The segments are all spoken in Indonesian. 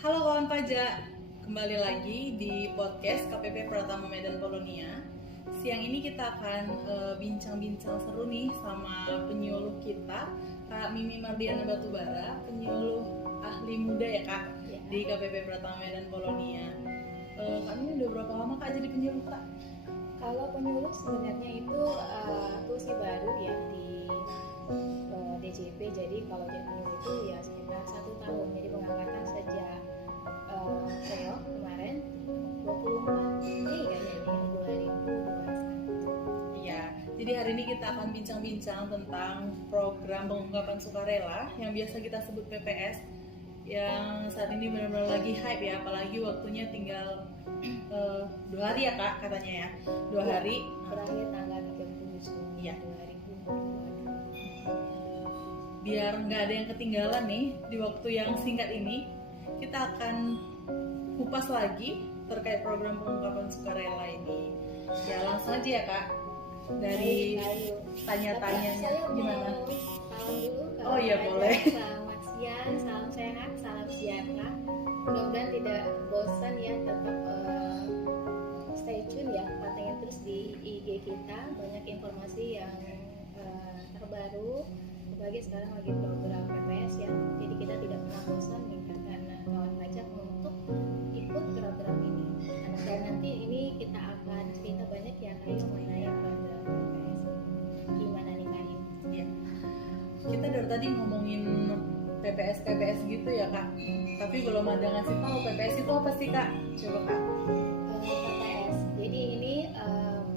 Halo kawan pajak, kembali lagi di podcast KPP Pratama Medan Polonia. Siang ini kita akan bincang-bincang seru nih sama penyuluh kita, Kak Mimi Mardiana Batubara, penyuluh ahli muda ya Kak, di KPP Pratama Medan Polonia. Kak Mimi udah berapa lama Kak jadi penyuluh Kak? Kalau penyuluh sebenarnya itu aku sih baru ya di DJP, jadi kalau jadi penyuluh itu ya sekitar 1 tahun, jadi pengangkatan sejak SEO kemarin 24 Mei kayaknya ini 2021. Iya, jadi hari ini kita akan bincang-bincang tentang program pengungkapan sukarela yang biasa kita sebut PPS, yang saat ini benar-benar lagi hype ya, apalagi waktunya tinggal 2 hari ya Kak katanya ya, 2 hari berakhir tanggal 30 Juni Iya. 2022. Biar nggak ada yang ketinggalan nih di waktu yang singkat ini, kita akan kupas lagi terkait program pengungkapan sukarela ini. Ya langsung aja ya Kak, dari tanya-tanyanya gimana? Salam dulu. Oh iya boleh. Selamat siang, salam sehat, salam sejahtera. Mudah-mudahan tidak bosan ya, tetap stay tune ya, pantengin terus di IG kita, banyak informasi yang terbaru. Apalagi sekarang lagi program PPS ya, jadi kita tidak pernah bosan mengingatkan kawan pajak untuk ikut program ini. Dan nanti ini kita akan cerita banyak ya kayak mengenai program PPS. Gimana nih Kayu? Ya. Kita dari tadi ngomongin PPS gitu ya Kak, tapi belum ada ngasih tahu PPS itu apa sih Kak? Coba Kak. PPS. Jadi ini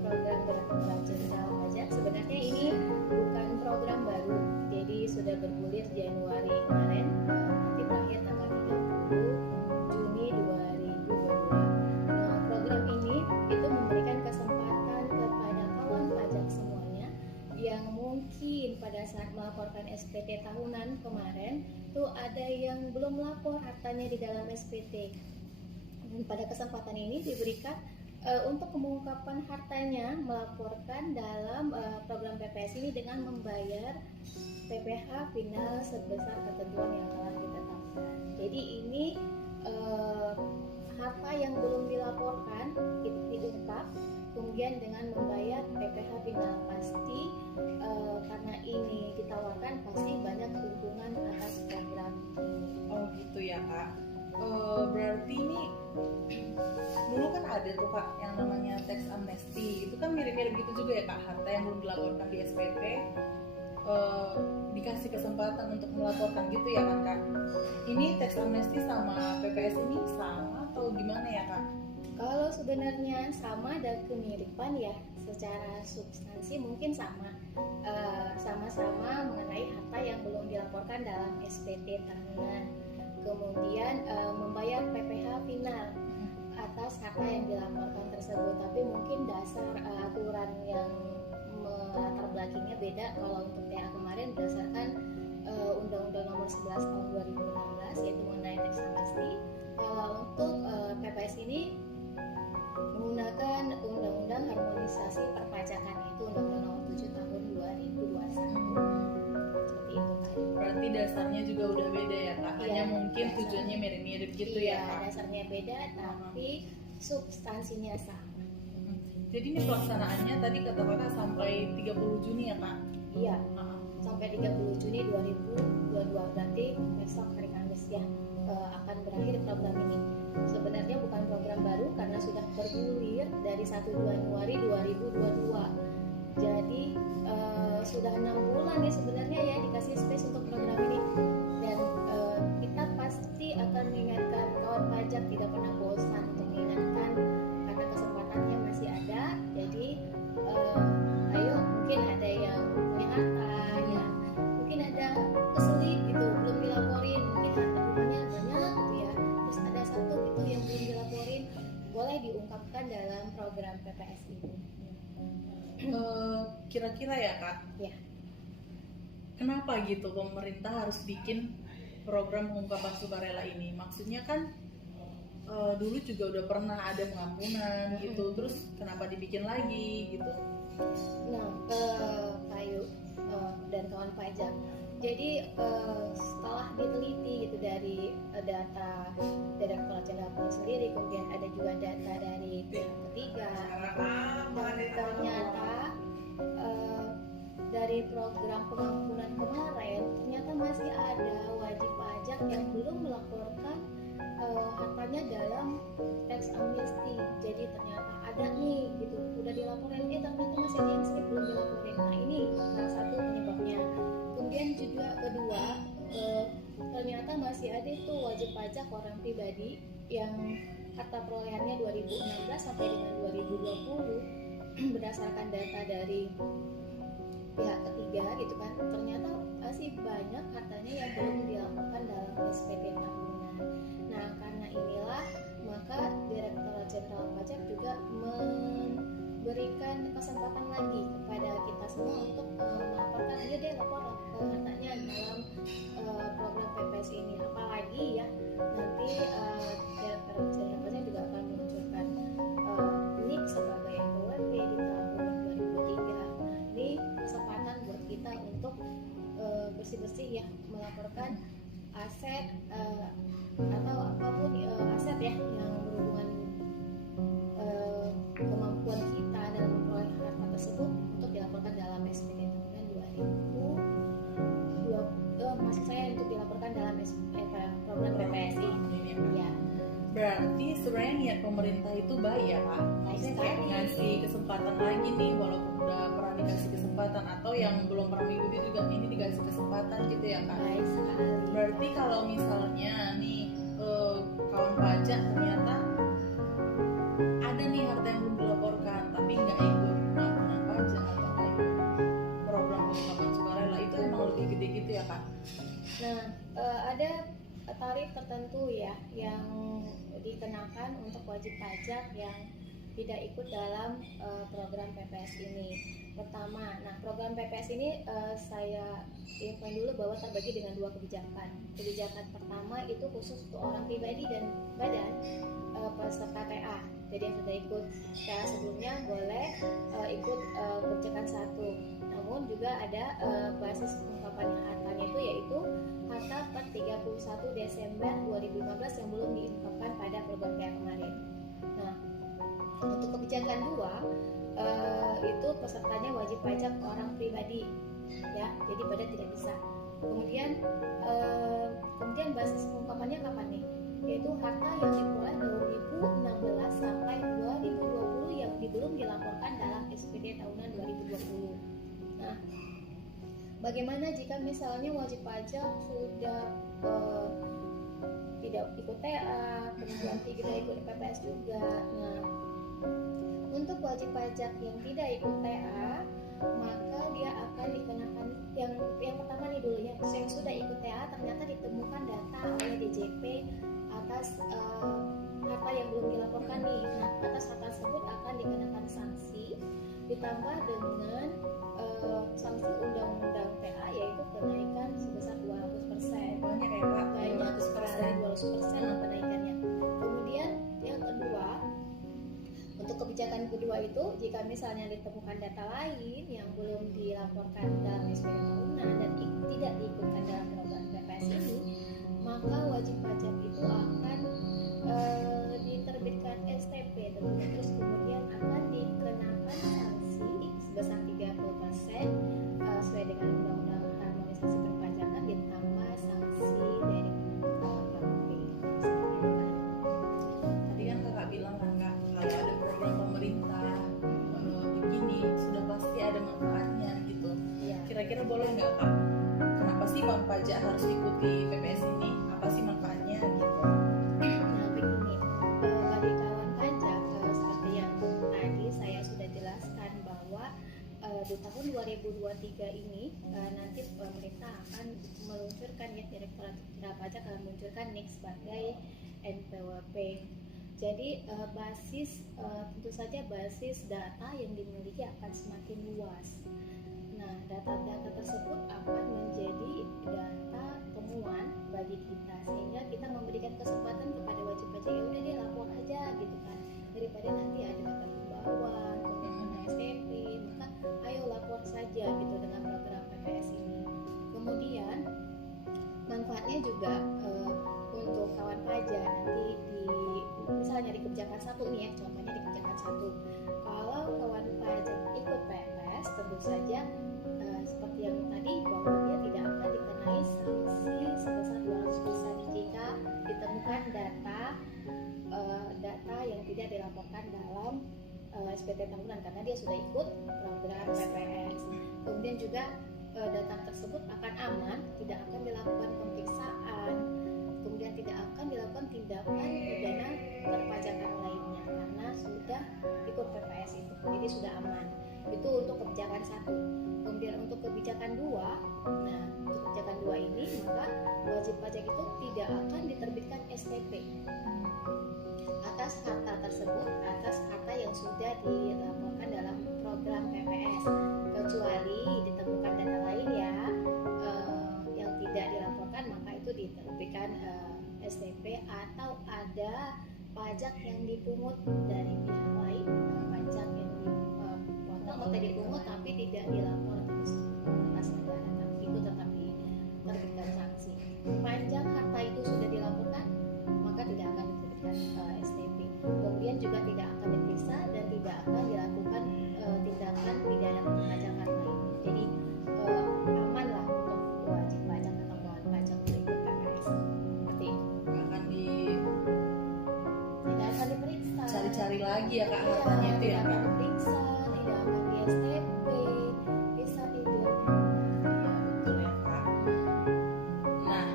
program belajar kawan pajak. Sebenarnya ini bukan program baru. Jadi sudah bergulir Januari kemarin, nanti berakhir tanggal 30 Juni 2022. Nah, program ini itu memberikan kesempatan kepada kawan pajak semuanya yang mungkin pada saat melaporkan SPT tahunan kemarin tuh ada yang belum melapor hartanya di dalam SPT. Dan pada kesempatan ini diberikan untuk pengungkapan hartanya, melaporkan dalam program PPS ini dengan membayar PPh final sebesar ketentuan yang telah ditetapkan. Jadi ini harta yang belum dilaporkan diungkap, kemudian dengan membayar PPh final pasti karena ini ditawarkan pasti banyak keuntungan atas program ini. Oh gitu ya Kak. Berarti ini dulu kan ada tuh Kak yang namanya tax amnesty, itu kan mirip-mirip gitu juga ya Kak, harta yang belum dilaporkan di SPT dikasih kesempatan untuk melaporkan gitu ya kan Kak. Ini tax amnesty sama PPS ini sama atau gimana ya Kak? Kalau sebenarnya sama, ada kemiripan ya, secara substansi mungkin sama, sama-sama mengenai harta yang belum dilaporkan dalam SPT tahunan, kemudian membayar PPh final atas harta yang dilaporkan tersebut, tapi mungkin dasar aturan yang latar belakangnya beda. Kalau untuk TA kemarin berdasarkan Undang-Undang Nomor 11 Tahun 2016 yaitu mengenai tax amnesty. Kalau untuk PPS ini menggunakan Undang-Undang Harmonisasi Perpajakan, itu Undang-Undang Nomor 7 Tahun 2021. Seperti itu Kak. Berarti dasarnya juga udah beda ya Kak, hanya Iya, mungkin dasarnya. tujuannya mirip-mirip gitu Iya, ya Kak. dasarnya beda tapi substansinya sama. Jadi ini pelaksanaannya tadi kata Kakak sampai 30 Juni ya Kak? Iya, sampai 30 Juni 2022, berarti besok hari Kamis ya akan berakhir program ini. Sebenarnya bukan program baru karena sudah bergulir dari 1 Januari 2022. Jadi sudah 6 bulan ya sebenarnya ya dikasih space untuk program ini. Dan kita pasti akan mengingatkan kawan pajak, tidak pernah bosan untuk mengingatkan karena kesempatannya masih ada. Jadi ayo, mungkin ada yang punya harta ya, mungkin ada keselip gitu belum dilaporin, mungkin harta rumahnya banyak gitu ya, terus ada satu itu yang belum dilaporin, boleh diungkapkan dalam program PPS ini. Kira-kira ya Kak, Ya, kenapa gitu pemerintah harus bikin program pengungkapan sukarela ini? Maksudnya kan dulu juga udah pernah ada pengampunan gitu, terus kenapa dibikin lagi gitu? nah Kayu dan kawan pajak, Jadi setelah diteliti gitu dari data Direktorat Jenderal Pajak sendiri, kemudian ada juga data dari pihak ketiga, dan ternyata dari program pengampunan kemarin ternyata masih ada wajib pajak yang belum melaporkan hartanya dalam tax amnesty. Jadi ternyata ada nih gitu, udah dilaporin, ternyata masih ada yang skip belum dilaporin. Nah ini salah satu penyebabnya. Kemudian juga kedua, ternyata masih ada itu wajib pajak orang pribadi yang harta perolehannya 2016 sampai dengan 2020 berdasarkan data dari pihak ketiga gitu kan, ternyata masih banyak hartanya yang belum dilaporkan dalam SPT tahunan. Nah karena inilah maka Direktorat Jenderal Pajak juga memberikan kesempatan lagi kepada kita semua untuk melaporkan aja deh, lapor hartanya dalam program PPS ini. Apalagi ya nanti Direktorat Jenderal Pajak juga akan meluncurkan NIK sebagai NPWP di tahun 2023. Nah ini kesempatan buat kita untuk bersih-bersih ya, melaporkan aset atau apapun aset ya yang berhubungan kemampuan kita dalam memperoleh harta tersebut untuk dilaporkan dalam SPT tahunan 2020. Maksud saya untuk dilaporkan dalam program PPS ini ya. Berarti sebenarnya niat pemerintah itu baik ya Kak? Maksudnya kayak ngasih kesempatan lagi nih, walaupun udah pernah dikasih kesempatan, atau yang belum pernah mengikuti juga ini dikasih kesempatan gitu ya Kak? Baik sekali. Berarti kalau misalnya nih kawan pajak ternyata ada nih harta yang belum dilaporkan tapi nggak ikut pengampunan pajak atau nggak ikut program pengungkapan sukarela, itu emang lebih gede gitu ya Kak? Nah ada tarif tertentu ya yang dikenakan untuk wajib pajak yang tidak ikut dalam program PPS ini. Pertama, nah program PPS ini saya infokan dulu bahwa terbagi dengan dua kebijakan. Kebijakan pertama itu khusus untuk orang pribadi dan badan peserta TA. Jadi yang sudah ikut TA sebelumnya boleh ikut kebijakan satu. Namun juga ada basis pengungkapan hartanya itu yaitu harta per 31 Desember 2015 yang belum diungkapkan pada program TA kemarin. Nah, untuk kebijakan dua itu pesertanya wajib pajak orang pribadi ya, jadi badan tidak bisa. Kemudian basis pengungkapannya kapan nih? Yaitu harta yang diperoleh 2016 sampai 2020 yang belum dilaporkan dalam SPT tahunan 2020. Nah, bagaimana jika misalnya wajib pajak sudah tidak ikut TA, kemudian tidak ikut PPS juga? Nah, untuk wajib pajak yang tidak ikut TA, maka dia akan dikenakan yang pertama nih dulu ya, yang sudah ikut TA ternyata ditemukan data oleh DJP atas harta yang belum dilaporkan nih. Nah, atas harta tersebut akan dikenakan sanksi ditambah dengan sanksi undang-undang TA yaitu kenaikan sebesar 200%. Banyak ya Kak? Banyak sekali 200% kenaikannya. Kemudian yang kedua, untuk kebijakan kedua itu, jika misalnya ditemukan data lain yang belum dilaporkan dalam SPT tahunan dan tidak diikutkan dalam program PPS ini, maka wajib pajak itu akan diterbitkan STP terus kemudian akan dikenakan sanksi sebesar 30% sesuai dengan undang-undang harmonisasi perpajakan ditambah sanksi dari KPP. Tadi kan Kakak bilang kan Kak, kalau ada program pemerintah begini sudah pasti ada manfaatnya gitu. Ya. Kira-kira boleh nggak Kak? Kenapa sih kawan pajak harus ikuti PPS ini? Apa sih manfaatnya gitu? Nah begini, bagi kawan pajak seperti yang tadi saya sudah jelaskan bahwa di tahun 2023 ini nanti pemerintah akan meluncurkan ya, Direktorat Jenderal Pajak akan meluncurkan NIK sebagai NPWP. Jadi tentu saja basis data yang dimiliki akan semakin luas. Nah, data-data tersebut akan menjadi data temuan bagi kita sehingga kita memberikan kesempatan kepada wajib pajak ya udah dia lapor aja gitu kan, daripada nanti ada data himbauan, kemudian STP, maka ayo lapor saja gitu dengan program PPS ini. Kemudian juga untuk kawan pajak nanti misalnya di kebijakan 1 nih ya, contohnya di kebijakan 1, kalau kawan pajak ikut PPS tentu saja seperti yang tadi bahwa dia tidak akan dikenai sanksi sebesar 200% jika ditemukan data yang tidak dilaporkan dalam SPT tahunan karena dia sudah ikut program PPS. Kemudian juga data tersebut akan aman, tidak akan dilakukan pemeriksaan, kemudian tidak akan dilakukan tindakan pidana perpajakan lainnya karena sudah ikut PPS itu, jadi sudah aman. Itu untuk kebijakan 1. Kemudian untuk kebijakan 2, nah untuk kebijakan 2 ini maka wajib pajak itu tidak akan diterbitkan STP atas harta tersebut, atas harta yang sudah dilaporkan dalam program PPS, kecuali ditemukan data lain ya yang tidak dilaporkan, maka itu diterbitkan STP atau ada pajak yang dipungut dari pihak lain, pajak yang dipotong atau dipungut tapi tidak dilapor atas negara, tapi itu tetap diterbitkan sanksi. Panjang harta itu sudah dilaporkan, maka tidak akan diterbitkan STP. Kemudian juga tidak akan diperiksa dan tidak akan dilakukan tindakan pidana perpajakan lain. Jadi aman lah untuk wajib pajak atau kawan pajak untuk ikut PPS. Seperti itu. Tidak akan diperiksa. Cari-cari lagi ya Kak Iya, hartanya itu ya tidak akan Kak. diperiksa, tidak akan di STP, bisa tidur. Iya betul ya Kak. Nah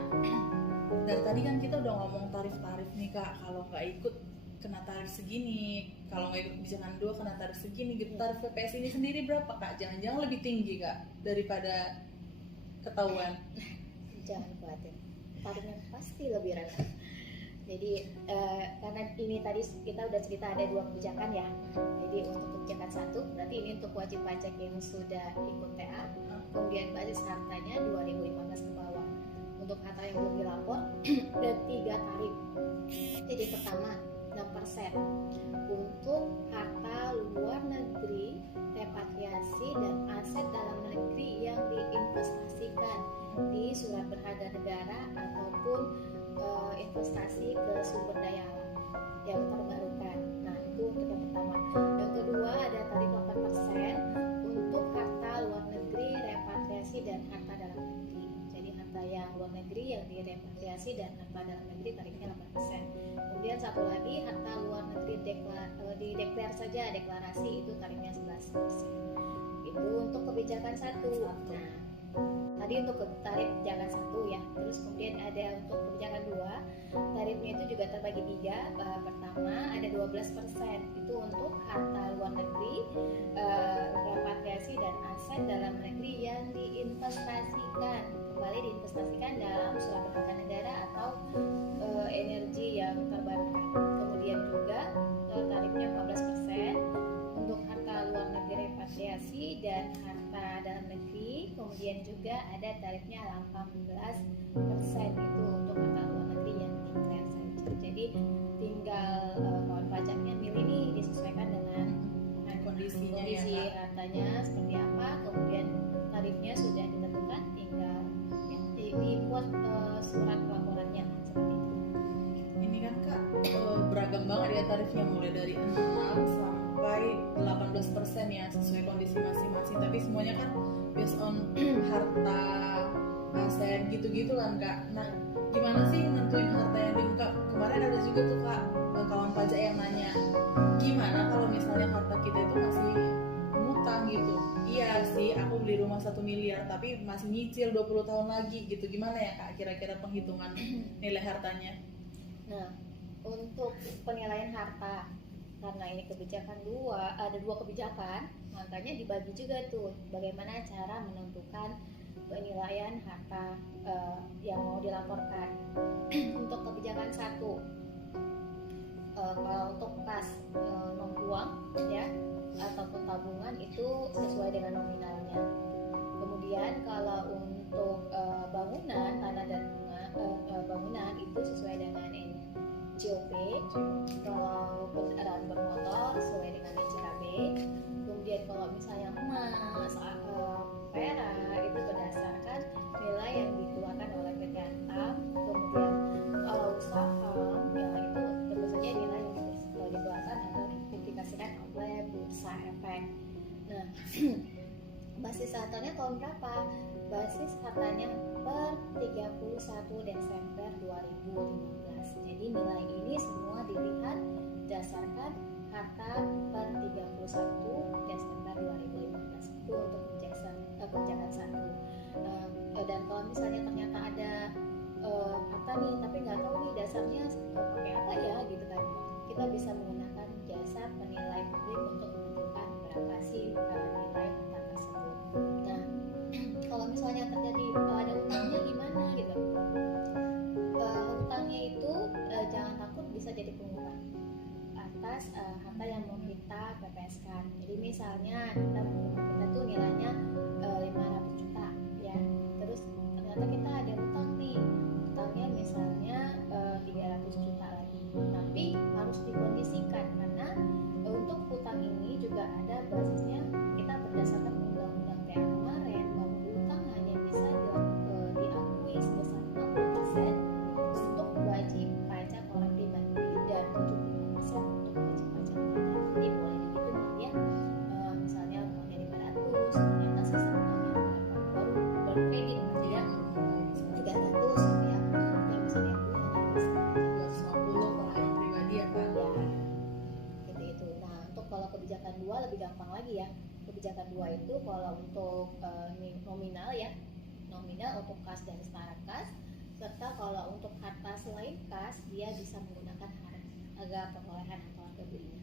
dari tadi kan kita udah ngomong tarif-tarif nih Kak, kalau nggak ikut kena tarif segini, kalau nggak ikut kebijakan 2 kena tarif segini gitu. Tarif PPS ini sendiri berapa Kak? Jangan-jangan lebih tinggi Kak daripada ketahuan? Jangan khawatir, tarifnya pasti lebih rendah. Jadi karena ini tadi kita udah cerita ada 2 kebijakan ya. Jadi untuk kebijakan 1 berarti ini untuk wajib pajak yang sudah ikut TA, kemudian basis hartanya 2015 ke bawah. Untuk harta yang belum dilapor ada 3 tarif. Jadi pertama 6% untuk harta luar negeri, repatriasi dan aset dalam negeri yang diinvestasikan di surat berharga negara ataupun investasi ke sumber daya alam yang terbarukan. Nah itu untuk yang pertama. Yang kedua ada tarif 8% untuk harta luar negeri, repatriasi dan harta dalam negeri. Jadi harta yang luar negeri yang direpatriasi dan harta dalam negeri tarifnya 8%. Kemudian satu lagi harta luar negeri dideklar saja deklarasi itu tarifnya 11%. Itu untuk kebijakan 1. Nah tadi untuk tarif kebijakan 1 ya. Terus kemudian ada untuk kebijakan 2, tarifnya itu juga terbagi 3. Pertama ada 12% itu untuk harta luar negeri, repatriasi dan aset dalam negeri yang diinvestasikan, kembali diinvestasikan dalam surat berharga negara atau energi yang terbarukan. Kemudian juga tarifnya 14% untuk harta luar negeri, repatriasi dan harta dalam negeri. Kemudian juga ada tarifnya 18% itu untuk harta luar negeri yang declare saja. Jadi tinggal kawan pajaknya milih nih, disesuaikan dengan Kondisinya kondisi ya Kak. hartanya seperti apa, kemudian tarifnya sudah ditentukan, tinggal dibuat surat laporannya seperti itu. Ini kan Kak beragam banget ya tarifnya, mulai dari 6 sampai 18% ya sesuai kondisi masing-masing, tapi semuanya kan based on harta aset gitu-gitu kan Kak. Nah gimana sih nentuin harta yang diungkap? Kemarin ada juga tuh Kak kawan pajak yang nanya, gimana kalau misalnya harta kita itu masih ngutang gitu. Iya sih aku beli rumah 1 miliar tapi masih nyicil 20 tahun lagi gitu, gimana ya Kak kira-kira penghitungan nilai hartanya? Nah, untuk penilaian harta, karena ini kebijakan 2, ada 2 kebijakan, makanya dibagi juga tuh bagaimana cara menentukan penilaian harta yang mau dilaporkan. Untuk kebijakan 1, kalau untuk kas non uang ya ataupun tabungan itu sesuai dengan nominalnya. Kemudian kalau untuk bangunan, tanah dan bangunan itu sesuai dengan NJOP. Kalau kendaraan bermotor sesuai dengan NJKB. Kemudian kalau misalnya emas, perak itu berdasarkan nilai yang dikeluarkan oleh PT Antam. Kemudian kalau saham ya itu tentu saja nilai yang dikeluarkan atau didedikasikan oleh Bursa Efek. Nah, basis hartanya tahun berapa? Basis hartanya per 31 Desember 2015. Jadi nilai ini semua dilihat berdasarkan harta per 31 Desember 2015 itu untuk kebijakan satu. Dan kalau misalnya ternyata ada harta nih tapi nggak tahu nih dasarnya pakai apa ya gitu kan, kita bisa menggunakan jasa penilai publik untuk menentukan berapa sih nilai harta tersebut. Nah, kalau misalnya terjadi ada utangnya gimana gitu, utangnya itu jangan takut bisa jadi pengurang atas harta yang mau kita PPS-kan. Jadi misalnya kita tuh nilainya 500 juta ya, terus ternyata kita ada utang nih, utangnya misalnya 300 juta lagi, tapi harus dikondisikan karena untuk utang ini juga ada basisnya, kita berdasarkan undang-undang PA kemarin bahwa utang hanya bisa diakui sebesar 60% untuk wajib pajak orang pribadi dan 70% untuk wajib pajak pajak. Jadi boleh dihitung lah ya, misalnya uangnya 500, ternyata sisa uangnya berapa, baru berkredit gitu ya 300 ya, yang bisa diakui hanya bisa 250 kalau orang pribadi ya Kak. ya gitu itu. Nah, untuk kalau kebijakan 2 lebih gampang lagi ya. Kebijakan 2 itu kalau untuk nominal ya, nominal untuk kas dan setara kas, serta kalau untuk harta selain kas dia bisa menggunakan harga perolehan atau harga belinya.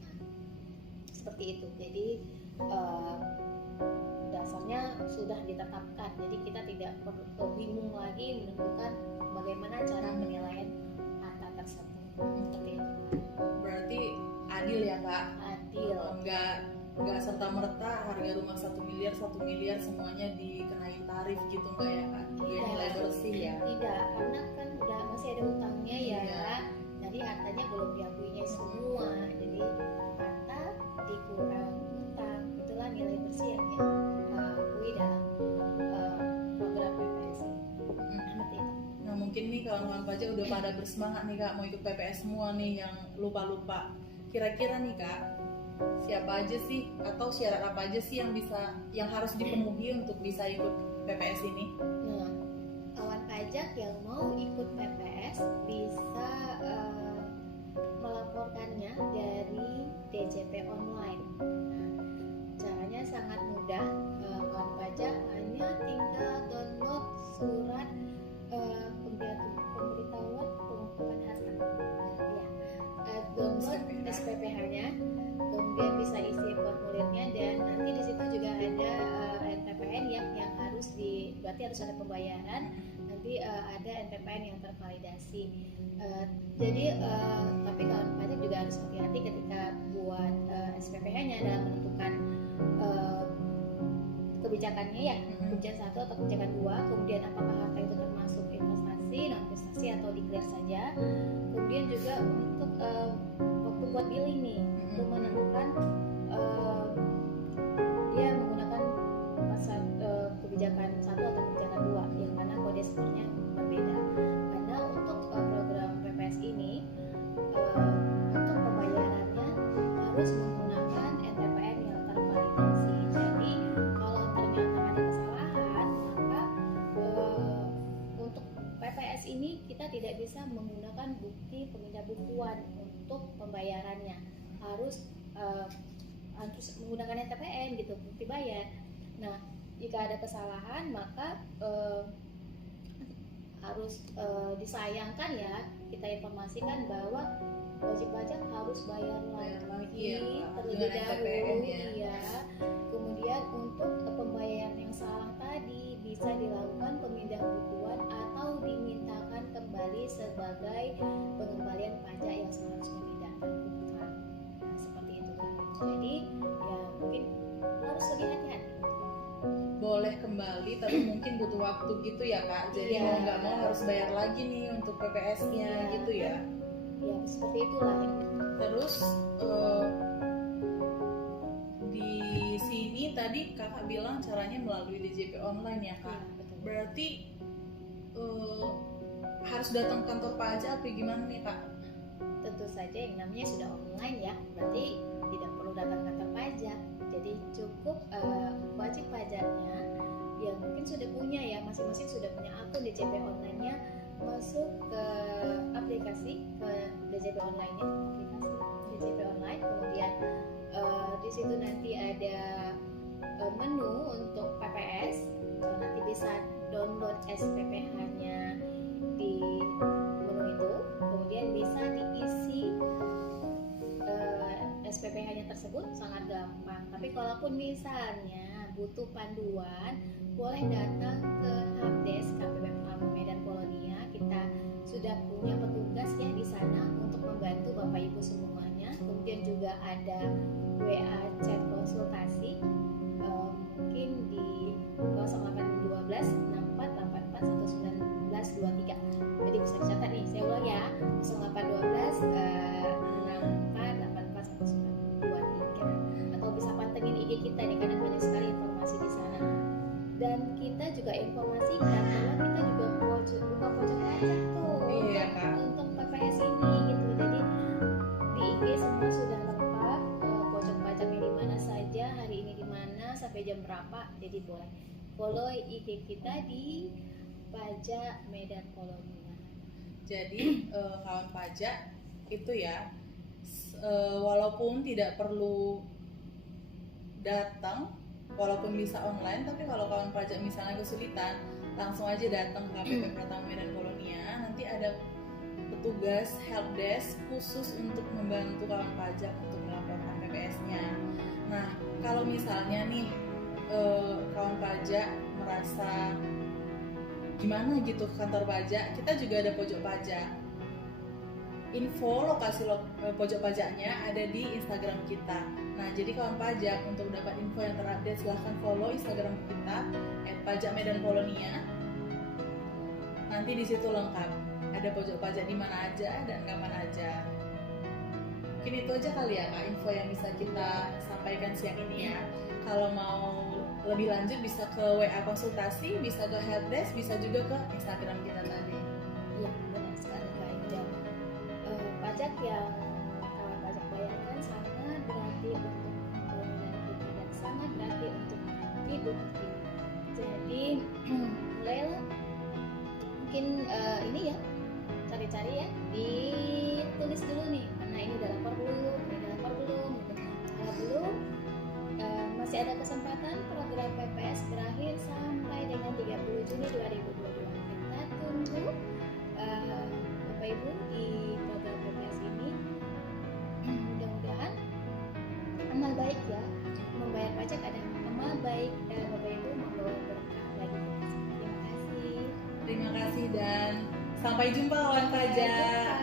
Nah, seperti itu. Jadi dasarnya sudah ditetapkan, jadi kita tidak perlu bingung lagi menentukan bagaimana cara penilaian harta tersebut. Seperti itu. Berarti adil ya Kak. Adil. Nggak serta merta harga rumah 1 miliar semuanya dikenain tarif gitu nggak ya Kak? Dia nilai bersih ya. Tidak, karena kan udah masih ada utangnya ya. Iya. Jadi hartanya belum diakuinya semua. Jadi harta dikurang utang, itulah nilai bersih yang diakui dalam program PPS ini. Seperti itu. Nah mungkin nih kawan-kawan pajak udah pada bersemangat nih Kak mau ikut PPS semua nih yang lupa-lupa. Kira-kira nih Kak, siapa aja sih atau syarat apa aja sih yang harus dipenuhi untuk bisa ikut PPS ini? Nah, kawan pajak yang mau ikut PPS bisa melaporkannya dari DJP online. Nah, caranya sangat mudah. Kawan pajak hanya tinggal download surat pemberitahuan pengukuran harta. Ya, download SPPH-nya, kemudian bisa isi formulirnya, dan nanti di situ juga ada NPPN yang harus berarti harus ada pembayaran, nanti ada NPPN yang tervalidasi. Jadi tapi kawan pajak juga harus hati-hati ketika buat SPPH-nya dalam menentukan kebijakannya ya, kebijakan 1 atau kebijakan 2, kemudian apakah harta itu termasuk investasi, non investasi atau declare saja. Kemudian juga untuk waktu buat billing nih, untuk menentukan dia menggunakan pasal kebijakan 1 atau kebijakan 2 yang mana kode skornya berbeda. Karena untuk program PPS ini untuk pembayarannya harus menggunakan NPPN yang tervalidasi. Jadi kalau ternyata ada kesalahan, maka untuk PPS ini kita tidak bisa menggunakan bukti pemindah bukuan untuk pembayarannya, harus menggunakan NPPN gitu, bukti bayar. Nah, jika ada kesalahan maka harus disayangkan ya, kita informasikan bahwa wajib pajak harus bayar lagi terlebih dahulu ya. Kemudian untuk pembayaran yang salah tadi bisa dilakukan pemindah bukuan atau dimintakan kembali sebagai pengembalian pajak yang seharusnya didaftarkan. Nah, seperti itu kan. Jadi ya mungkin harus lebih hati-hati. Boleh kembali tapi mungkin butuh waktu gitu ya Kak. Jadi mau nggak mau harus bayar lagi nih untuk PPS-nya gitu ya. Ya seperti itulah. Terus di sini tadi Kakak bilang caranya melalui DJP online ya Kak. Ya, betul. Berarti uh, harus datang ke kantor pajak apa gimana nih Kak? Tentu saja yang namanya sudah online ya, berarti tidak perlu datang ke kantor pajak. Jadi cukup wajib pajaknya yang mungkin sudah punya ya, masing-masing sudah punya akun DJP online-nya, masuk ke aplikasi ke DJP online-nya, aplikasi DJP online, kemudian di situ nanti ada menu untuk PPS, nanti bisa download SPPH-nya di menu itu, kemudian bisa diisi SPPH-nya tersebut sangat gampang. Tapi kalaupun misalnya butuh panduan, boleh datang ke Helpdesk KPP Pratama Medan Polonia. Kita sudah punya petugas ya di sana untuk membantu Bapak Ibu semuanya. Kemudian juga ada WA chat konsultasi, mungkin di 0812 6484 1923. Jadi bisa dicatat nih, saya ulang ya, 0812 atau bisa pantengin IG kita nih karena banyak sekali informasi di sana. Dan kita juga informasikan bahwa kita juga buka pojok pajak tuh untuk PPS ini gitu. Jadi di IG semua sudah lengkap, pojok pajaknya di mana saja, hari ini di mana, sampai jam berapa. Jadi boleh follow IG kita di Pajak Medan Polonia. Jadi kawan pajak itu ya, walaupun tidak perlu datang, walaupun bisa online, tapi kalau kawan pajak misalnya kesulitan, langsung aja datang ke KPP Pratama Medan Polonia. Nanti ada petugas helpdesk khusus untuk membantu kawan pajak untuk melaporkan PPS-nya. Nah, kalau misalnya nih kawan pajak merasa gimana gitu ke kantor pajak, kita juga ada pojok pajak. Info lokasi pojok pajaknya ada di Instagram kita. Nah, jadi kawan pajak untuk dapat info yang terupdate silahkan follow Instagram kita @pajakmedanpolonia. Nanti di situ lengkap. Ada pojok pajak di mana aja dan kapan aja. Mungkin itu aja kali ya Kak, info yang bisa kita sampaikan siang ini ya. Kalau mau lebih lanjut bisa ke WA konsultasi, bisa ke helpdesk, bisa juga ke Instagram kita tadi. Iya, benar sekali Kak Indah. Pajak yang kawan pajak bayarkan sangat berarti untuk pembangunan kita dan sangat berarti untuk hidup kita. Jadi mulailah mungkin ini ya, cari-cari ya, ditulis dulu nih mana ini udah lapor belum, ini udah lapor belum. Kalau belum, masih ada kesempatan program PPS berakhir sampai dengan 30 Juni 2022. Kita tunggu Bapak Ibu di program PPS ini. Mudah-mudahan amal baik ya, membayar pajak ada amal baik dan Bapak Ibu membawa berkah bagi kita. Terima kasih. Terima kasih dan sampai jumpa kawan pajak.